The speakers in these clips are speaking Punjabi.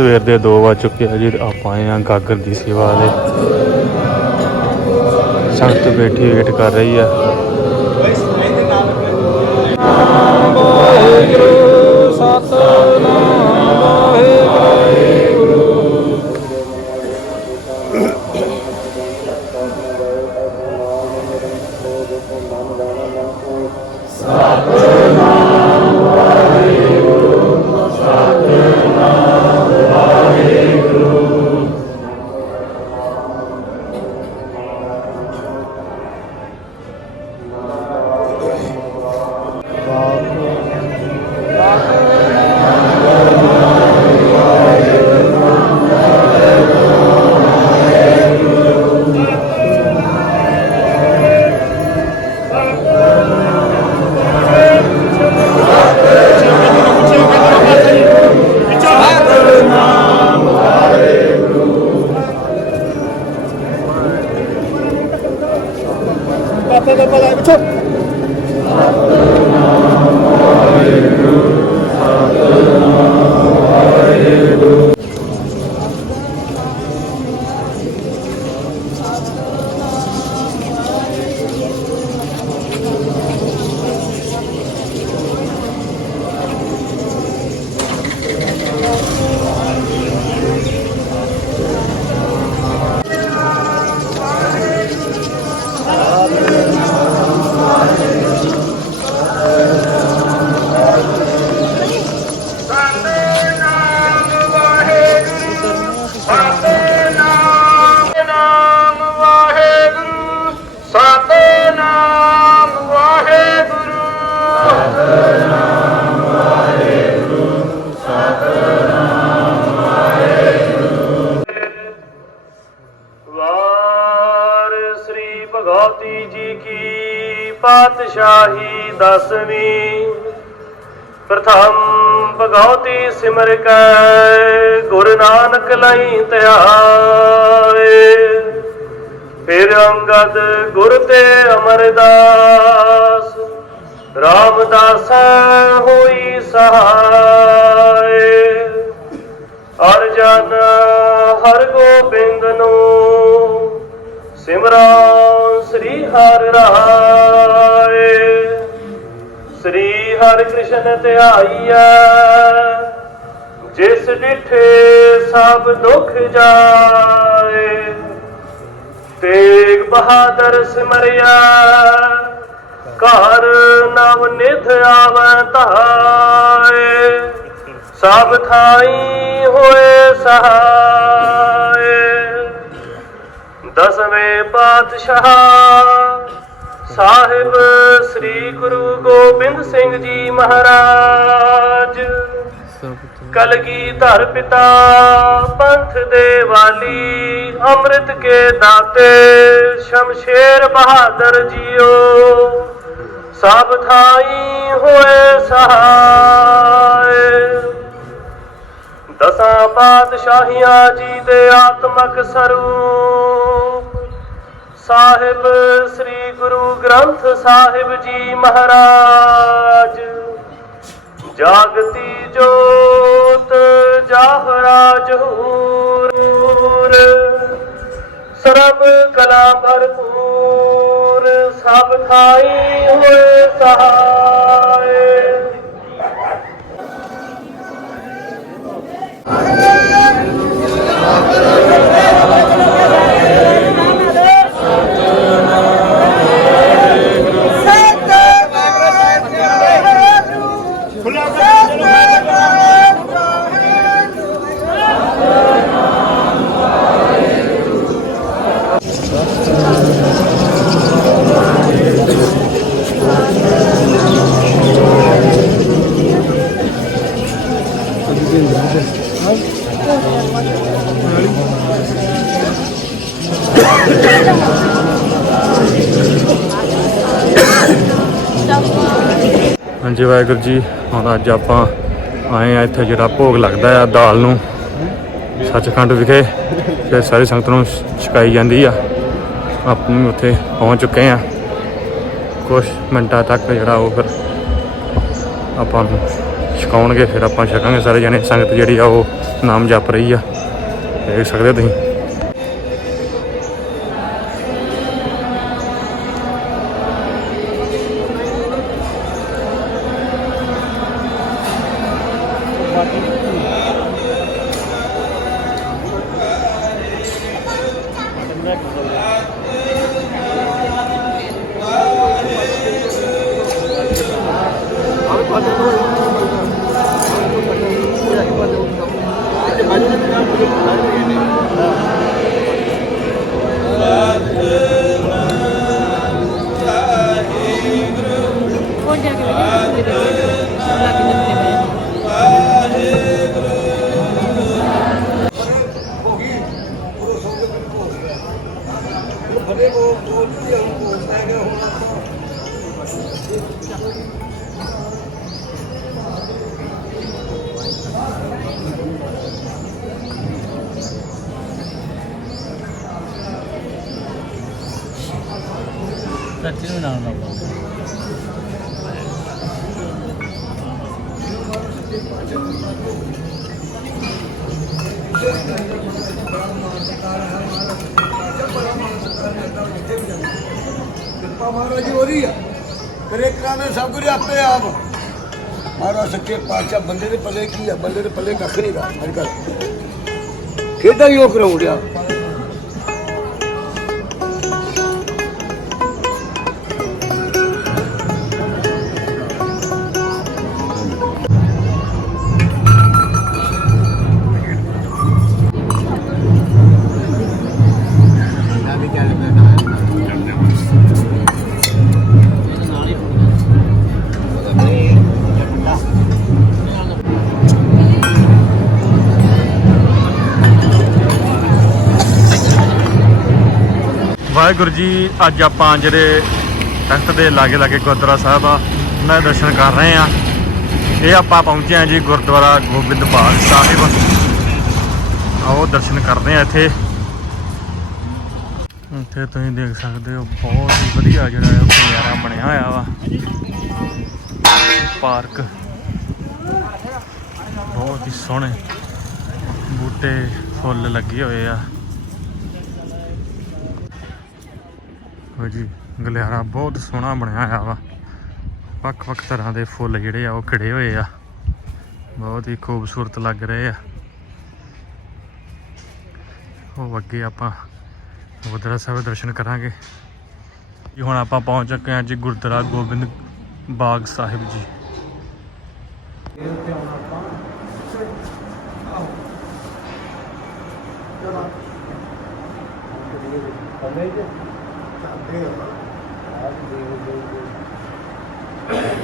ਸਵੇਰ ਦੇ 2 ਵਜ ਚੁੱਕੇ ਆ ਜੀ, ਆਪਾਂ ਆਏ ਆ ਗਾਗਰ ਦੀ ਸੇਵਾ ਦੇ ਸੰਗਤ ਬੈਠੀ ਵੇਟ ਕਰ ਰਹੀ ਆ। ਵਾਹਿਗੁਰੂ ਪਾਤਸ਼ਾਹੀ ਦਸਵੀਂ। ਪ੍ਰਥਮ ਭਗਵਤੀ ਸਿਮਰ ਕੈ, ਗੁਰੂ ਨਾਨਕ ਲਈ ਧਿਆਏ ਫਿਰ ਅੰਗਦ ਗੁਰ ਤੇ ਅਮਰਦਾਸ, ਰਾਮਦਾਸ ਹੋਈ ਸਹਾਏ। ਅਰਜਨ ਹਰ ਗੋਬਿੰਦ ਨੂੰ ਸਿਮਰਾ ਸ੍ਰੀ ਹਰਿ ਰਾਏ ਹਰਿ ਕ੍ਰਿਸ਼ਨ ਧਿਆਈਐ ਜਿਸ ਡਿਠੇ ਸਭ ਦੁਖ ਜਾਏ, ਤੇਗ ਬਹਾਦਰ ਸਿਮਰਿਆ। ਘਰ ਨਵ ਨਿਧ ਆਵੈ ਧਾਏ, ਸਭ ਥਾਈ ਹੋਏ ਸਹਾਏ। ਦਸਵੇਂ ਪਾਤਸ਼ਾਹ ਸਾਹਿਬ ਸ੍ਰੀ ਗੁਰੂ ਗੋਬਿੰਦ ਸਿੰਘ ਜੀ ਮਹਾਰਾਜ। ਕਲਗੀ ਧਰ ਪਿਤਾ, ਪੰਥ ਦੇ ਵਾਲੀ, ਅੰਮ੍ਰਿਤ ਕੇ ਦਾਤੇ, ਸ਼ਮਸ਼ੇਰ ਬਹਾਦਰ ਜੀਓ। ਸਭ ਥਾਈ ਹੋਏ ਸਹਾਏ। ਦਸਾਂ ਪਾਤਸ਼ਾਹੀਆਂ ਜੀ ਦੇ ਆਤਮਕ ਸਰੂਪ ਸਾਹਿਬ, ਸ੍ਰੀ ਗੁਰੂ ਗ੍ਰੰਥ ਸਾਹਿਬ ਜੀ ਮਹਾਰਾਜ। ਜਾਗਤੀ ਜੋਤ ਜਾਹਰਾ ਜਹੂਰ ਸਰਬ ਕਲਾ ਭਰਪੂਰ, ਸਭ ਖਾਈ ਹੋਏ ਸਹਾਏ। ਹਾਂਜੀ ਵਾਹਿਗੁਰੂ ਜੀ, ਹੁਣ ਅੱਜ ਆਪਾਂ ਆਏ ਆ ਇੱਥੇ ਜਿਹੜਾ ਭੋਗ ਲੱਗਦਾ ਆ ਦਾਲ ਨੂੰ, ਸੱਚਖੰਡ ਵਿਖੇ, ਤੇ ਸਾਰੀ ਸੰਗਤ ਨੂੰ ਛਕਾਈ ਜਾਂਦੀ ਆ। ਆਪਾਂ ਵੀ ਉੱਥੇ ਪਹੁੰਚ ਚੁੱਕੇ ਆ। ਕੁਝ ਮਿੰਟਾਂ ਤੱਕ ਜਿਹੜਾ ਉਹ ਫਿਰ ਆਪਾਂ ਨੂੰ ਛਕਾਉਣਗੇ, ਫਿਰ ਆਪਾਂ ਛਕਾਂਗੇ ਸਾਰੇ ਜਣੇ। ਸੰਗਤ ਜਿਹੜੀ ਆ, ਉਹ ਨਾਮ ਜਪ ਰਹੀ ਆ। ਦੇਖ ਸਕਦੇ ਹੋ ਤੁਸੀਂ। ਚਾਚੀ ਨੂੰ ਨਾਲ ਲਾਓ ਕਿਰਪਾ ਮਹਾਰਾਜ ਜੀ ਹੋ ਰਹੀ ਆ ਕਰੇ ਕਰਾਵੇਂ ਸਭ ਕੁਝ ਆਪੇ ਆਪ। ਮਹਾਰਾਜ ਸੱਚੇ ਪਾਤਸ਼ਾਹ, ਬੰਦੇ ਦੇ ਪੱਲੇ ਕੀ ਆ? ਬੰਦੇ ਦੇ ਪੱਲੇ ਕੱਖ ਨਹੀਂ ਗਾ, ਅੱਜ ਕੱਲ੍ਹ। ਖੇਡਾਂ ਹੀ ਉਹ ਕਰਾਉਣ ਵਾਹਿਗੁਰੂ ਜੀ, ਅੱਜ ਆਪਾਂ ਜਿਹੜੇ ਤਖਤ ਦੇ ਲਾਗੇ ਲਾਗੇ ਗੁਰਦੁਆਰਾ ਸਾਹਿਬ ਆ, ਉਹਨਾਂ ਦੇ ਦਰਸ਼ਨ ਕਰ ਰਹੇ ਆ। ਇਹ ਆਪਾਂ ਪਹੁੰਚੇ ਆ ਜੀ ਗੁਰਦੁਆਰਾ ਗੋਬਿੰਦ ਬਾਗ ਸਾਹਿਬ। ਆਓ, ਦਰਸ਼ਨ ਕਰਦੇ ਆ ਇੱਥੇ। ਇੱਥੇ ਤੁਸੀਂ ਦੇਖ ਸਕਦੇ ਹੋ, ਬਹੁਤ ਹੀ ਵਧੀਆ ਜਿਹੜਾ ਹੈ ਉਹ ਨਜ਼ਾਰਾ ਬਣਿਆ ਹੋਇਆ ਵਾ। ਪਾਰਕ। ਬਹੁਤ ਹੀ ਸੋਹਣੇ ਬੂਟੇ ਫੁੱਲ ਲੱਗੇ ਹੋਏ ਆ। ਹੋ ਜੀ, ਗਲਿਆਰਾ ਬਹੁਤ ਸੋਹਣਾ ਬਣਿਆ ਹੋਇਆ ਵਾ। ਵੱਖ ਵੱਖ ਤਰ੍ਹਾਂ ਦੇ ਫੁੱਲ ਜਿਹੜੇ ਆ, ਉਹ ਖਿੜੇ ਹੋਏ ਆ। ਬਹੁਤ ਹੀ ਖੂਬਸੂਰਤ ਲੱਗ ਰਹੇ ਆ। ਉਹ ਅੱਗੇ ਆਪਾਂ ਗੁਰਦੁਆਰਾ ਸਾਹਿਬ ਦਰਸ਼ਨ ਕਰਾਂਗੇ। ਜੀ, ਹੁਣ ਆਪਾਂ ਪਹੁੰਚ ਚੁੱਕੇ ਹਾਂ ਜੀ Gurdwara Gobind Bagh Sahib ji. Deus, Deus, Deus.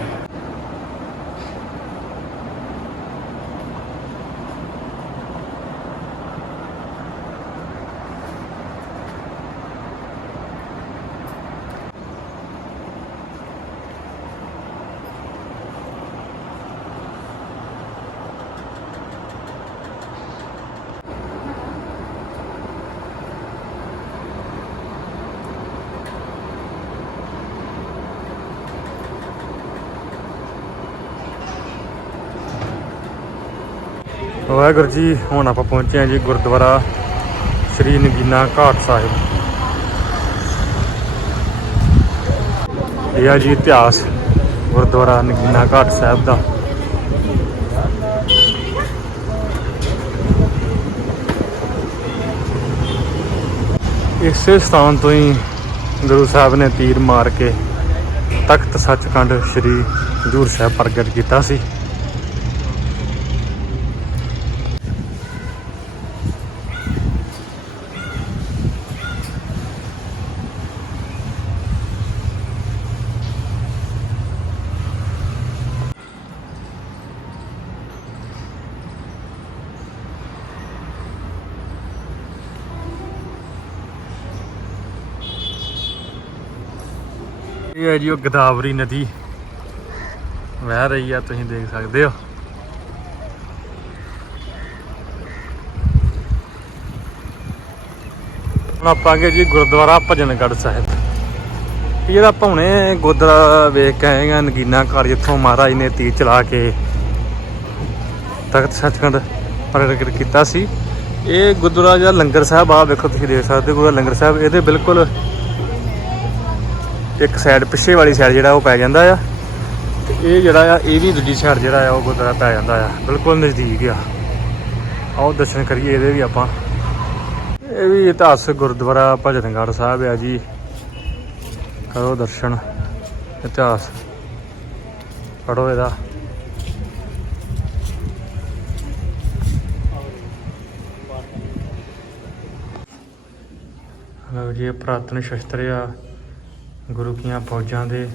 Waheguru ji, ਹੁਣ ਆਪਾਂ ਪਹੁੰਚੇ ਹਾਂ ਜੀ ਗੁਰਦੁਆਰਾ ਸ੍ਰੀ ਨਗੀਨਾ ਘਾਟ ਸਾਹਿਬ। ਇਹ ਆ ਜੀ ਇਤਿਹਾਸ, ਗੁਰਦੁਆਰਾ ਨਗੀਨਾ ਘਾਟ ਸਾਹਿਬ ਦਾ। ਇਸੇ ਸਥਾਨ ਤੋਂ ਹੀ ਗੁਰੂ ਸਾਹਿਬ ਨੇ ਤੀਰ ਮਾਰ ਕੇ ਤਖਤ ਸੱਚਖੰਡ ਸ੍ਰੀ ਹਜ਼ੂਰ ਸਾਹਿਬ ਪ੍ਰਗਟ ਕੀਤਾ ਸੀ। ਇਹ ਹੈ ਜੀ ਉਹ ਗਦਾਵਰੀ ਨਦੀ। ਵਹਿ ਰਹੀ ਆ, ਤੁਸੀਂ ਦੇਖ ਸਕਦੇ ਹੋ। ਹੁਣ ਆਪਾਂ ਅੱਗੇ ਜੀ ਗੁਰਦੁਆਰਾ ਭਜਨਗੜ੍ਹ ਸਾਹਿਬ। ਇਹ ਜਿਹੜਾ ਆਪਾਂ ਹੁਣੇ ਗੁਰਦੁਆਰਾ ਵੇਖ ਕੇ ਆਏ ਨਗੀਨਾ ਘਰ ਜਿੱਥੋਂ ਮਹਾਰਾਜ ਨੇ ਤੀਰ ਚਲਾ ਕੇ ਤਖਤ ਸੱਚਖੰਡ ਪ੍ਰਗਟ ਕੀਤਾ ਸੀ। ਇਹ ਗੁਰਦੁਆਰਾ ਜਿਹੜਾ ਲੰਗਰ ਸਾਹਿਬ ਆ, ਵੇਖੋ ਤੁਸੀਂ ਦੇਖ ਸਕਦੇ ਹੋ, ਗੁਰਦੁਆਰਾ ਲੰਗਰ ਸਾਹਿਬ, ਇਹਦੇ ਬਿਲਕੁਲ ਇੱਕ ਸਾਈਡ ਪਿੱਛੇ ਵਾਲੀ ਸਾਈਡ ਜਿਹੜਾ ਉਹ ਪੈ ਜਾਂਦਾ ਆ। ਤੇ ਇਹ ਜਿਹੜਾ ਆ, ਇਹ ਵੀ ਦੂਜੀ ਸਾਈਡ ਜਿਹੜਾ ਆ, ਉਹ ਗੁਰਦੁਆਰਾ ਪੈ ਜਾਂਦਾ ਆ। ਬਿਲਕੁਲ ਨਜ਼ਦੀਕ ਆ। ਆਓ ਦਰਸ਼ਨ ਕਰੀਏ, ਇਹਦੇ ਵੀ ਆਪਾਂ। ਇਹ ਵੀ ਇਤਿਹਾਸਕ ਗੁਰਦੁਆਰਾ ਭਜਨਗੜ੍ਹ ਸਾਹਿਬ ਆ ਜੀ। ਕਰੋ ਦਰਸ਼ਨ, ਇਤਿਹਾਸ। ਪੜੋ ਇਹਦਾ। ਲਓ ਜੀ, ਇਹ ਪੁਰਾਤਨ ਸ਼ਸਤਰ ਆ। ਗੁਰੂ ਕੀਆਂ ਫੌਜਾਂ ਦੇ